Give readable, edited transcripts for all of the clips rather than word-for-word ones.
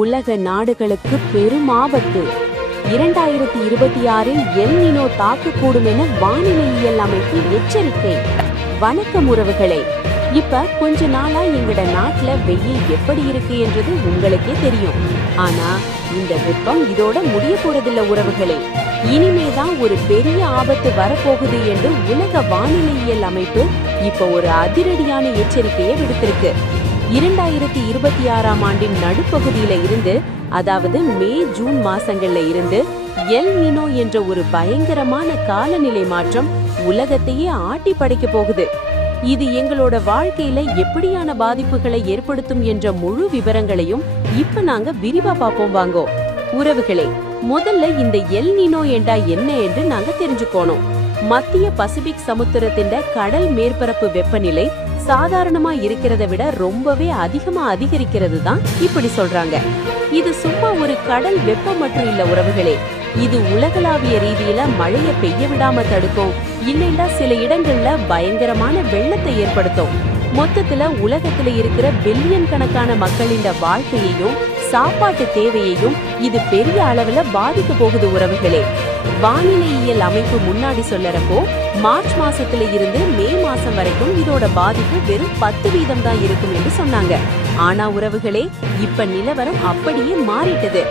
உலக நாடுகளுக்கு பெரும் ஆபத்து. 2026 எல் நினோ தாக்கக்கூடும் என வானிலையியல் அமைப்பு எச்சரிக்கை. வணக்கம் உறவுகளே. இப்ப கொஞ்ச நாளா எங்கட நாட்டுல வெயில் எப்படி இருக்கு என்றது உங்களுக்கே தெரியும். ஆனா இந்த வெப்பம் இதோட முடிய போறதில்ல உறவுகளே. இனிமேதான் ஒரு பெரிய ஆபத்து வரப்போகுது என்று உலக வானிலையியல் அமைப்பு இப்ப ஒரு அதிரடியான எச்சரிக்கையை விடுத்திருக்கு. 2026 ஆண்டின் நடுப்பகுதியில இருந்து, அதாவது மே ஜூன் மாசங்கள்ல இருந்து எல் நினோ என்ற ஒரு பயங்கரமான காலநிலை மாற்றம் உலகத்தையே ஆட்டி படைக்க போகுது. இது எங்களோட வாழ்க்கையில எப்படியான பாதிப்புகளை ஏற்படுத்தும் என்ற முழு விவரங்களையும் இப்ப நாங்க விரிவா பாப்போம் வாங்கோ. உறவுகளே, முதல்ல இந்த எல் நினோ என்றா என்ன என்று நாங்க தெரிஞ்சுக்கணும். மத்திய பசிபிக் சமுத்திரத்தின் கடல் மேற்பரப்பு வெப்பநிலை சாதாரணமா இருக்கிறத விட ரொம்பவே அதிகமா அதிகரிக்கிறது தான் இப்படி சொல்றாங்க. இது சும்மா ஒரு கடல் வெப்பம் மட்டும் இல்ல உறவுகளே. இது உலகளாவிய ரீதியில மழையை பெய்ய விடாம தடுக்கும், இல்லைன்னா சில இடங்கள்ல பயங்கரமான வெள்ளத்தை ஏற்படுத்தும். மொத்தத்துல உலகத்துல இருக்கிற பில்லியன் கணக்கான மக்களின் வாழ்க்கையையும் சாப்பாட்டு தேவையையும் இது பெரிய அளவுல பாதிக்க போகுது உறவுகளே. வானிலையியல் அமைப்பு முன்னாடி சொல்லறப்போ மார்ச் மாசத்துல இருந்து மே மாசம் வரைக்கும் இதோட பாதிப்பு வெறும் 10% தான் இருக்கும் என்று சொன்னாங்க. ஆனா உறவுகளே, இப்ப நிலவரம் அப்படியே மாறிட்டது.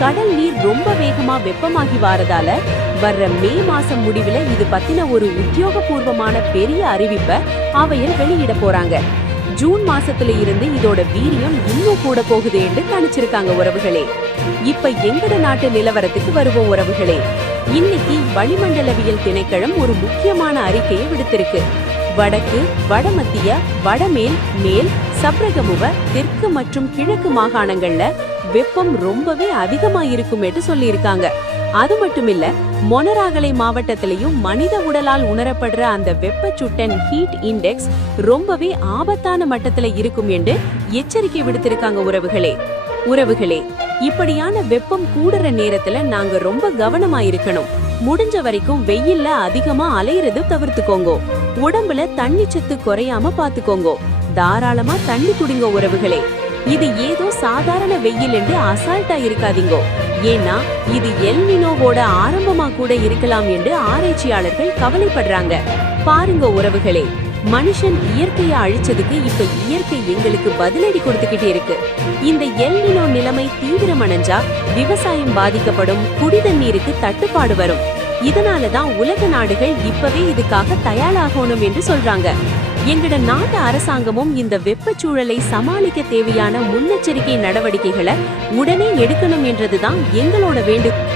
கடல் நீர் ரொம்ப வேகமா வெப்பமாகி வாரதால வர்ற மே மாசம் முடிவுல இது பத்தின ஒரு உத்தியோகபூர்வமான பெரிய அறிவிப்பை அவையில் வெளியிட போறாங்க. ஜூன் மாசத்துல இருந்து இதோட வீரியம் இன்னும் கூட போகுது என்று கணிச்சிருக்காங்க உறவுகளே. இப்ப எங்கட நாட்டு நிலவரத்துக்கு வருவோம் உறவுகளே. இன்னைக்கு வளிமண்டலவியல் திணைக்களம் ஒரு முக்கியமான அறிக்கையை விடுத்திருக்கு. வடக்கு, வடமத்திய, வடமேல், மேல், சப்ரகமுவ, தெற்கு மற்றும் கிழக்கு மாகாணங்கள்ல வெப்பம் ரொம்பவே அதிகமா இருக்கும் என்று சொல்லி இருக்காங்க. அது மட்டுமில்ல, மொனராகலை மாவட்டத்திலையும் மனித உடலால் உணரப்படுற அந்த வெப்பச்சுட்டன் ஹீட் இண்டெக்ஸ் ரொம்பவே ஆபத்தான மட்டத்துல இருக்கும் என்று எச்சரிக்கை விடுத்திருக்காங்க உறவுகளே. இப்படியான வெப்பம் கூடுற நேரத்துல நாங்க ரொம்ப கவனமா இருக்கணும். முடிஞ்ச வரைக்கும் வெயில்ல அதிகமா அலையிறது தவிர்த்துக்கோங்க. உடம்புல தண்ணி சத்து குறையாம பாத்துக்கோங்க. தாராளமா தண்ணி குடிங்க உறவுகளே. இது ஏதோ சாதாரண வெயில் என்று அசால்ட்டா இருக்காதீங்க. ஏன்னா இது எல் நினோவோட ஆரம்பமா கூட இருக்கலாம் என்று ஆராய்ச்சியாளர்கள் கவலைப்படுறாங்க. பாருங்க உறவுகளே, மனுஷன் இயற்கையை அழிச்சதுக்கு இப்ப இயற்கை எங்களுக்கு பதிலடி கொடுத்துக்கிட்டே இருக்கு. இந்த எல் நினோ நிலைமை தீவிரமடைஞ்சா விவசாயம் பாதிக்கப்படும், குடிதண்ணீருக்கு தட்டுப்பாடு வரும். இதனாலதான் உலக நாடுகள் இப்பவே இதுக்காக தயாராகணும் என்று சொல்றாங்க. எங்கட நாட்டு அரசாங்கமும் இந்த வெப்பச்சூழலை சமாளிக்க தேவையான முன்னெச்சரிக்கை நடவடிக்கைகளை உடனே எடுக்கணும் என்றதுதான் எங்களோட வேண்டுகோள்.